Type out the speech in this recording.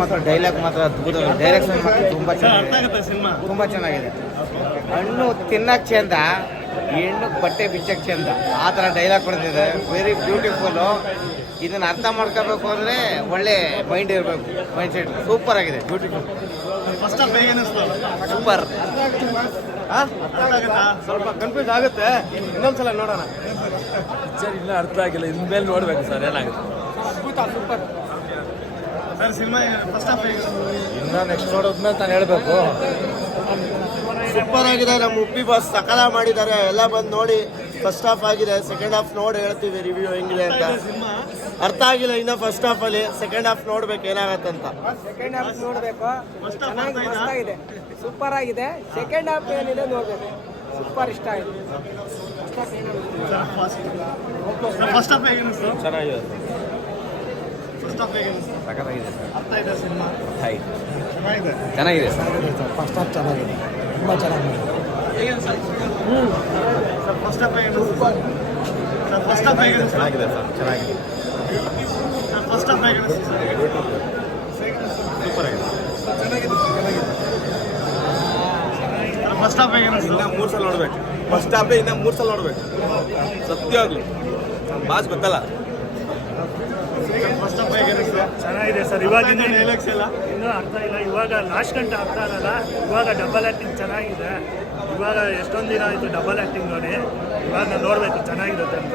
ಮಾತ್ರ ಡೈಲಾಗ್ ಮಾತ್ರ ಅದ್ಭುತ, ಡೈರೆಕ್ಷನ್ ಮಾತ್ರ ತುಂಬ ಚೆನ್ನಾಗಿದೆ. ಹಣ್ಣು ತಿನ್ನಕ್ಕೆ ಚಂದ, ಹೆಣ್ಣು ಬಟ್ಟೆ ಬಿಚ್ಚಕ್ಕೆ ಚಂದ, ಆ ಥರ ಡೈಲಾಗ್ ಕೊಡ್ತಿದೆ. Very beautiful. ಇದನ್ನು ಅರ್ಥ ಮಾಡ್ಕೋಬೇಕು ಅಂದರೆ ಒಳ್ಳೆ ಮೈಂಡ್ ಇರಬೇಕು, ಮೈಂಡ್ ಸೆಟ್. ಸೂಪರ್ ಆಗಿದೆ, ಬ್ಯೂಟಿಫುಲ್. ಸೂಪರ್. ಸ್ವಲ್ಪ ಕನ್ಫ್ಯೂಸ್ ಆಗುತ್ತೆ, ಇನ್ನೊಂದ್ಸಲ ನೋಡೋಣ. ಪಿಕ್ಚರ್ ಇನ್ನೂ ಅರ್ಥ ಆಗಿಲ್ಲ, ಇನ್ಮೇಲೆ ನೋಡ್ಬೇಕು ಸರ್ ಏನಾಗುತ್ತೆ. ಅದ್ಭುತ, super sir. Cinema first half ಇನ್ನೂ ನೆಕ್ಸ್ಟ್ ನೋಡೋದ್ಮೇಲೆ ನಾನು ಹೇಳಬೇಕು. ಸೂಪರ್ ಆಗಿದೆ. ನಮ್ಮ ಉಪ್ಪಿ ಬಾಸ್ ಸಕಲ ಮಾಡಿದ್ದಾರೆ. ಎಲ್ಲ ಬಂದು ನೋಡಿ. ಫಸ್ಟ್ ಹಾಫ್ ಆಗಿದೆ, ಸೆಕೆಂಡ್ ಹಾಫ್ ನೋಡಿ ಹೇಳ್ತೀವಿ ರಿವ್ಯೂ ಹೆಂಗಿದೆ ಅಂತ. ಅರ್ಥ ಆಗಿಲ್ಲ ಇನ್ನು ಫಸ್ಟ್ ಹಾಫ್ ಅಲ್ಲಿ. ಸೆಕೆಂಡ್ ಹಾಫ್ ನೋಡ್ಬೇಕು ಏನಾಗತ್ತಂತ. ಸೆಕೆಂಡ್ ಹಾಫ್ ನೋಡಬೇಕು, ಚೆನ್ನಾಗಿದೆ, ಸೂಪರ್ ಆಗಿದೆ. ಸೆಕೆಂಡ್ ಹಾಫ್ ಏನಿದೆ ನೋಡಬೇಕು, ಸೂಪರ್ ಇಷ್ಟ ಆಗಿದೆ. ಫಸ್ಟ್ ಹಾಫ್ ಹೇಗೆ ಅನಿಸ್ತು? ಚೆನ್ನಾಗಿದೆ, ಫಸ್ಟ್ ಹಾಫ್ ಹೇಗೆ ಅನಿಸ್ತು? ಸಖತ್ತಾಗಿದೆ ಸರ್. ಅರ್ಥ ಇದೆ ಸಿನಿಮಾ? ಚೆನ್ನಾಗಿದೆ ಚೆನ್ನಾಗಿದೆ ಸರ್. ಫಸ್ಟ್ ಹಾಫ್ ಚೆನ್ನಾಗಿದೆ, ತುಂಬ ಚೆನ್ನಾಗಿದೆ. ಸರ್ ಫಸ್ಟ್ ಹಾಫ್ ಹೇಗೆ ಅನಿಸ್ತು? ಸರ್ ಫಸ್ಟ್ ಹಾಫ್ ಹೇಗೆ ಅನಿಸ್ತು? ಚೆನ್ನಾಗಿದೆ ಸರ್, ಚೆನ್ನಾಗಿದೆ. ಸರ್ ಫಸ್ಟ್ ಹಾಫ್ ಹೇಗೆ ಅನಿಸ್ತು? ಸೂಪರ್ ಆಗಿದೆ. ಸರ್ ಫಸ್ಟ್ ಹಾಫ್ ಹೇಗೆ ಅನಿಸ್ತು? ಇನ್ನು 3 ಸಲ ನೋಡ್ಬೇಕು. ಫಸ್ಟ್ ಹಾಫೇ ಇನ್ನು 3 ಸಲ ನೋಡ್ಬೇಕು, ಸತ್ಯವಾಗ್ಲು. ಬಾಸ್ ಗೊತ್ತಲ್ಲ. ಫಸ್ಟ್ ಹಾಫ್ ಹೇಗೆ ಅನಿಸ್ತು? ಚೆನ್ನಾಗಿದೆ ಸರ್. ಇವಾಗ ಡೈಲಾಗ್ಸ್ ಎಲ್ಲ ಇನ್ನೂ ಅರ್ಥ ಇಲ್ಲ. ಇವಾಗ ಲಾಸ್ಟ್ ಗಂಟೆ ಅರ್ಥ ಆಗಲ್ಲ. ಇವಾಗ ಡಬಲ್ ಆ್ಯಕ್ಟಿಂಗ್ ಚೆನ್ನಾಗಿದೆ. ಇವಾಗ ಎಷ್ಟೊಂದು ದಿನ ಆಯಿತು ಡಬಲ್ ಆ್ಯಕ್ಟಿಂಗ್ ನೋಡಿ. ಇವಾಗ ನೋಡಬೇಕು, ಚೆನ್ನಾಗಿರುತ್ತೆ ಅಂತ.